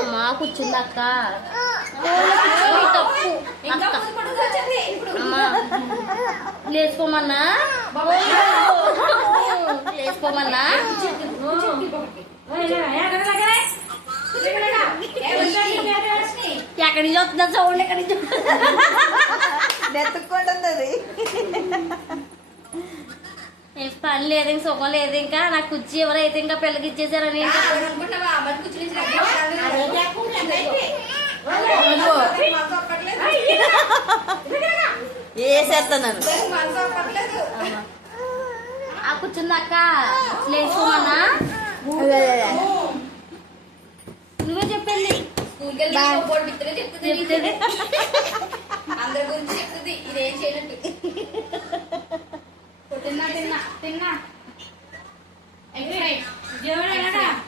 అమ్మా కూర్చుంది అక్క. తప్పు అమ్మా. లేచిపోమన్నా లేచిపోమన్నా. ఎక్కడి నుంచి వస్తుందా సౌండ్? ఎక్కడి నుంచి నెత్తుకుంటుంది. పని లేదు, ఇంక సుఖం లేదు. ఇంకా నాకు కుర్చీ ఎవరైతే ఇంకా పిల్లకి ఇచ్చేసారని వేసేస్తున్నాను. ఆ కూర్చుంది అక్క. లేచిపోమన్నా. నువ్వే చెప్పింది. చెప్తుంది అందరి గురించి చెప్తుంది. ఇదేం చేయనట్టు. తిన్నా తిన్నా తిన్నా